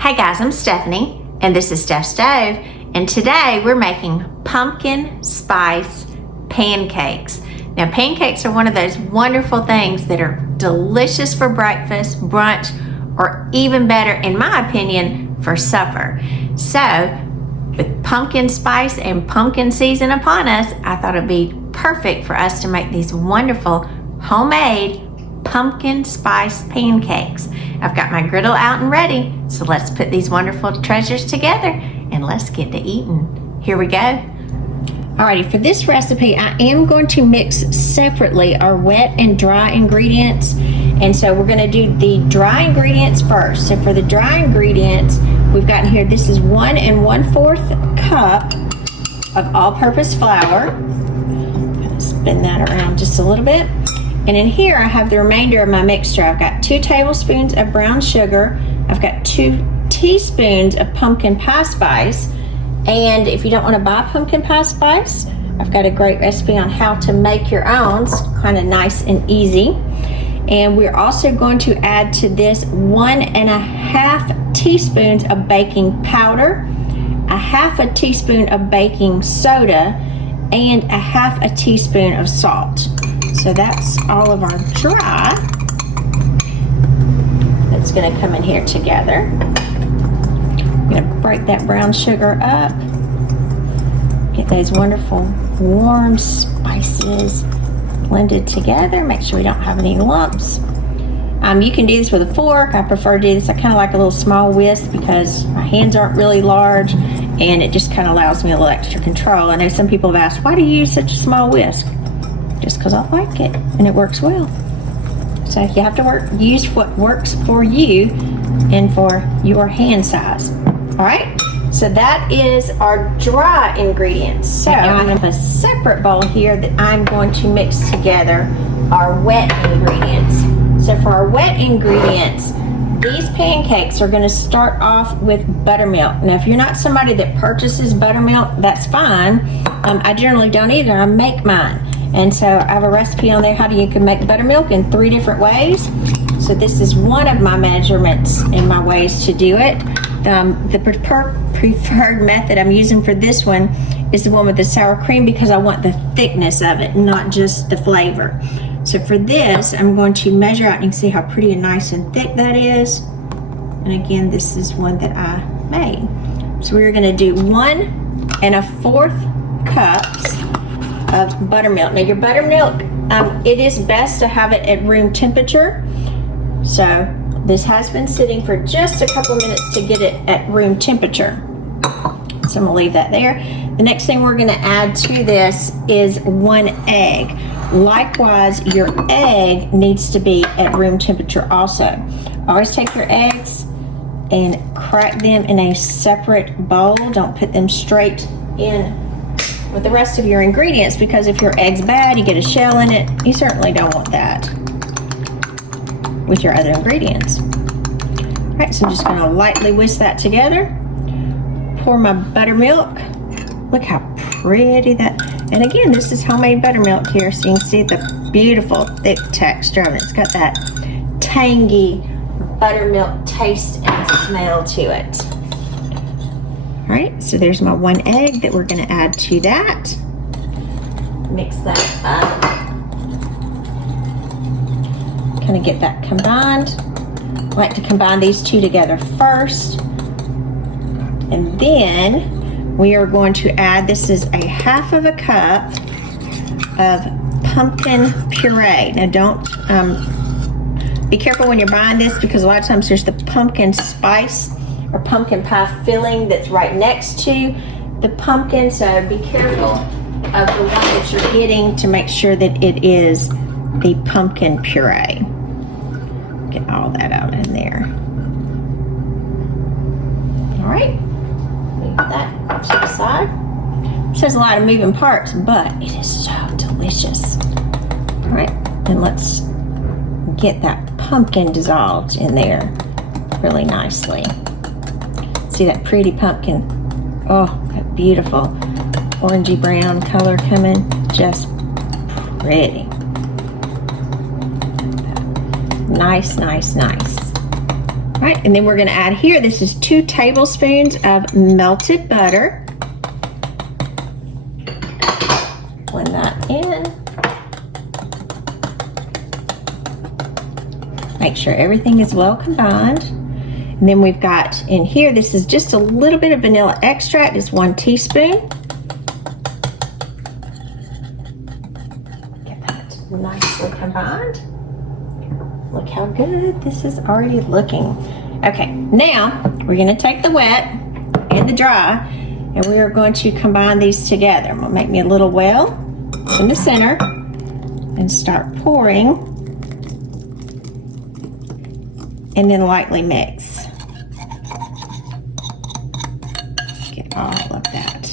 Hey guys, I'm Stephanie, and this is Steph Stove, and today we're making pumpkin spice pancakes. Now, pancakes are one of those wonderful things that are delicious for breakfast, brunch, or even better, in my opinion, for supper. So, with pumpkin spice and pumpkin season upon us, I thought it'd be perfect for us to make these wonderful homemade pumpkin spice pancakes. I've got my griddle out and ready, so let's put these wonderful treasures together and let's get to eating. Here we go. Alrighty, for this recipe, I am going to mix separately our wet and dry ingredients. And so we're gonna do the dry ingredients first. So for the dry ingredients, we've got here, this is 1 1/4 cup of all-purpose flour. I'm gonna spin that around just a little bit. And in here, I have the remainder of my mixture. I've got 2 tablespoons of brown sugar. I've got 2 teaspoons of pumpkin pie spice. And if you don't want to buy pumpkin pie spice, I've got a great recipe on how to make your own. It's kind of nice and easy. And we're also going to add to this 1 1/2 teaspoons of baking powder, 1/2 teaspoon of baking soda, and 1/2 teaspoon of salt. So that's all of our dry. That's gonna come in here together. I'm gonna break that brown sugar up. Get those wonderful warm spices blended together. Make sure we don't have any lumps. You can do this with a fork. I prefer to do this. I kind of like a little small whisk because my hands aren't really large and it just kind of allows me a little extra control. I know some people have asked, why do you use such a small whisk? Just because I like it and it works well. So you have to use what works for you and for your hand size. All right, so that is our dry ingredients. So I have a separate bowl here that I'm going to mix together our wet ingredients. So for our wet ingredients, these pancakes are going to start off with buttermilk. Now, if you're not somebody that purchases buttermilk, that's fine. I generally don't either. I make mine. And so I have a recipe on there how you can make buttermilk in 3 different ways. So this is one of my measurements and my ways to do it. The preferred method I'm using for this one is the one with the sour cream because I want the thickness of it, not just the flavor. So for this, I'm going to measure out and you can see how pretty and nice and thick that is. And again, this is one that I made. So we're gonna do 1 1/4 cups of buttermilk. Now your buttermilk, it is best to have it at room temperature. So this has been sitting for just a couple minutes to get it at room temperature. So I'm gonna leave that there. The next thing we're gonna add to this is 1 egg. Likewise, your egg needs to be at room temperature also. Always take your eggs and crack them in a separate bowl. Don't put them straight in with the rest of your ingredients because if your egg's bad, you get a shell in it. You certainly don't want that with your other ingredients. All right, so I'm just gonna lightly whisk that together. Pour my buttermilk. Look how pretty that, and again, this is homemade buttermilk here, so you can see the beautiful thick texture of it. It's got that tangy buttermilk taste and smell to it. All right, so there's my 1 egg that we're gonna add to that. Mix that up. Kind of get that combined. I like to combine these 2 together first. And then we are going to add, this is 1/2 cup of pumpkin puree. Now don't, be careful when you're buying this because a lot of times there's the pumpkin spice or pumpkin pie filling that's right next to the pumpkin. So be careful of the one that you're getting to make sure that it is the pumpkin puree. Get all that out in there. All right. That to the side. This has a lot of moving parts, but it is so delicious. All right, and let's get that pumpkin dissolved in there really nicely. See that pretty pumpkin? Oh, that beautiful orangey brown color coming, just pretty. Nice, nice, nice. All right, and then we're gonna add here, this is 2 tablespoons of melted butter. Blend that in. Make sure everything is well combined. And then we've got in here, this is just a little bit of vanilla extract, it's 1 teaspoon. Get that nicely combined. Look how good this is already looking. Okay, now we're gonna take the wet and the dry, and we are going to combine these together. I'm gonna make me a little well in the center and start pouring, and then lightly mix. Let's get all of that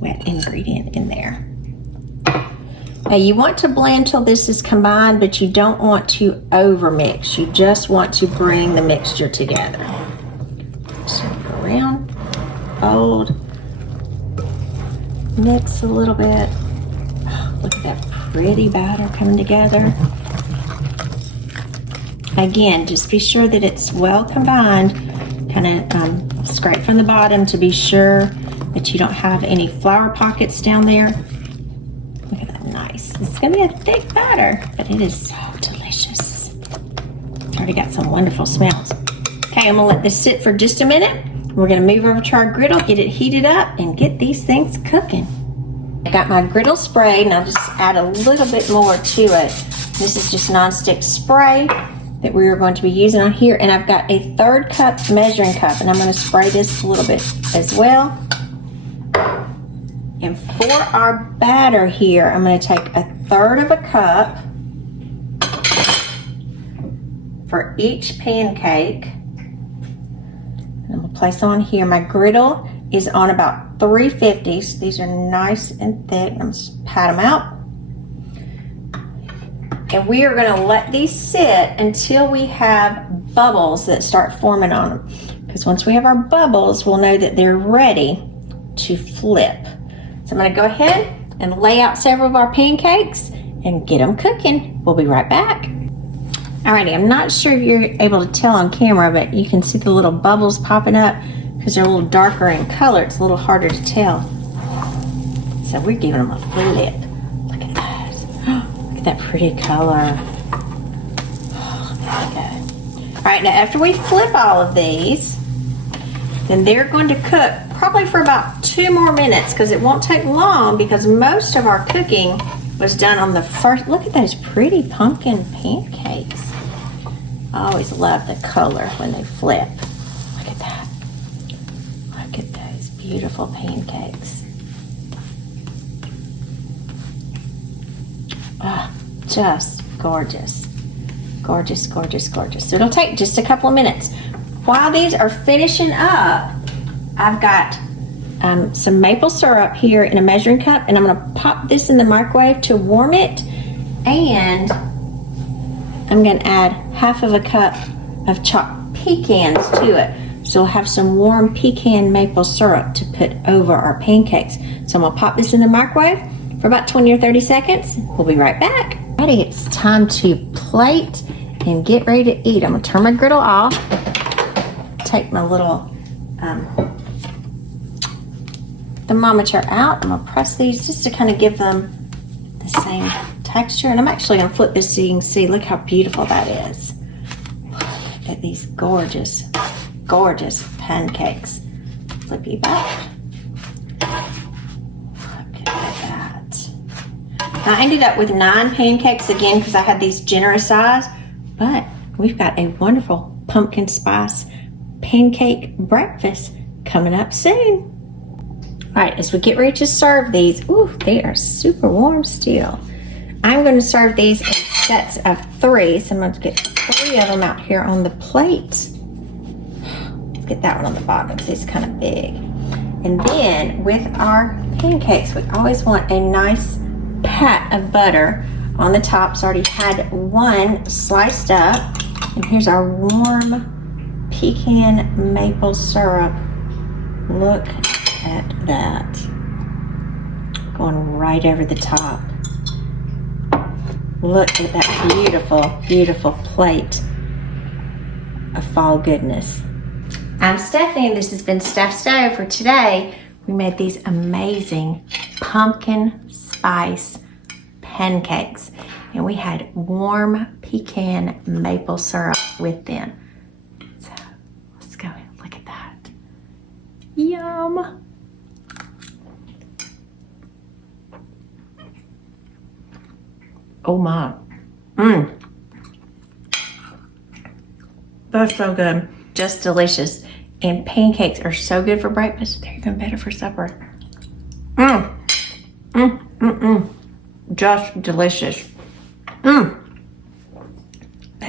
wet ingredient in there. Now you want to blend till this is combined, but you don't want to over mix. You just want to bring the mixture together. So go around, fold, mix a little bit. Oh, look at that pretty batter coming together. Again, just be sure that it's well combined. Kind of scrape from the bottom to be sure that you don't have any flour pockets down there. Look at that, nice. It's gonna be a thick batter, but it is so delicious. Already got some wonderful smells. Okay, I'm gonna let this sit for just a minute. We're gonna move over to our griddle, get it heated up, and get these things cooking. I got my griddle sprayed, and I'll just add a little bit more to it. This is just nonstick spray that we are going to be using on here, and I've got a 1/3 cup measuring cup, and I'm gonna spray this a little bit as well. And for our batter here, I'm going to take 1/3 of a cup for each pancake. And I'm going to place on here. My griddle is on about 350, so these are nice and thick. I'm just pat them out. And we are going to let these sit until we have bubbles that start forming on them. Because once we have our bubbles, we'll know that they're ready to flip. So I'm going to go ahead and lay out several of our pancakes and get them cooking. We'll be right back. Alrighty, I'm not sure if you're able to tell on camera, but you can see the little bubbles popping up because they're a little darker in color. It's a little harder to tell. So we're giving them a flip. Look at that. Look at that pretty color. Oh, there we go. Alright, now after we flip all of these, then they're going to cook probably for about 2 more minutes, because it won't take long, because most of our cooking was done on the first. Look at those pretty pumpkin pancakes. I always love the color when they flip. Look at that. Look at those beautiful pancakes. Oh, just gorgeous. Gorgeous, gorgeous, gorgeous. So it'll take just a couple of minutes. While these are finishing up, I've got some maple syrup here in a measuring cup, and I'm going to pop this in the microwave to warm it, and I'm going to add 1/2 of a cup of chopped pecans to it. So we'll have some warm pecan maple syrup to put over our pancakes. So I'm going to pop this in the microwave for about 20 or 30 seconds. We'll be right back. Alrighty, it's time to plate and get ready to eat. I'm going to turn my griddle off, take my little thermometer out. I'm gonna press these just to kind of give them the same texture. And I'm actually gonna flip this so you can see, look how beautiful that is. Look at these gorgeous, gorgeous pancakes. Flip you back. Look at that. Now, I ended up with 9 pancakes again because I had these generous size, but we've got a wonderful pumpkin spice pancake breakfast coming up soon. All right, as we get ready to serve these, ooh, they are super warm still. I'm going to serve these in sets of 3, so I'm going to get 3 of them out here on the plate. Let's get that one on the bottom because it's kind of big. And then with our pancakes, we always want a nice pat of butter on the top. So I already had 1 sliced up, and here's our warm pecan maple syrup. Look at that, going right over the top. Look at that beautiful, beautiful plate of fall goodness. I'm Stephanie, and this has been Steph Stove. For today, we made these amazing pumpkin spice pancakes, and we had warm pecan maple syrup with them. So let's go and look at that. Yum! Oh my. That's so good. Just delicious. And pancakes are so good for breakfast. They're even better for supper. Just delicious. That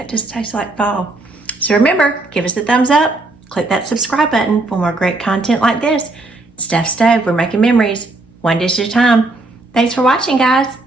just tastes like fall. So remember, give us a thumbs up. Click that subscribe button for more great content like this. Steph Stove, we're making memories one dish at a time. Thanks for watching, guys.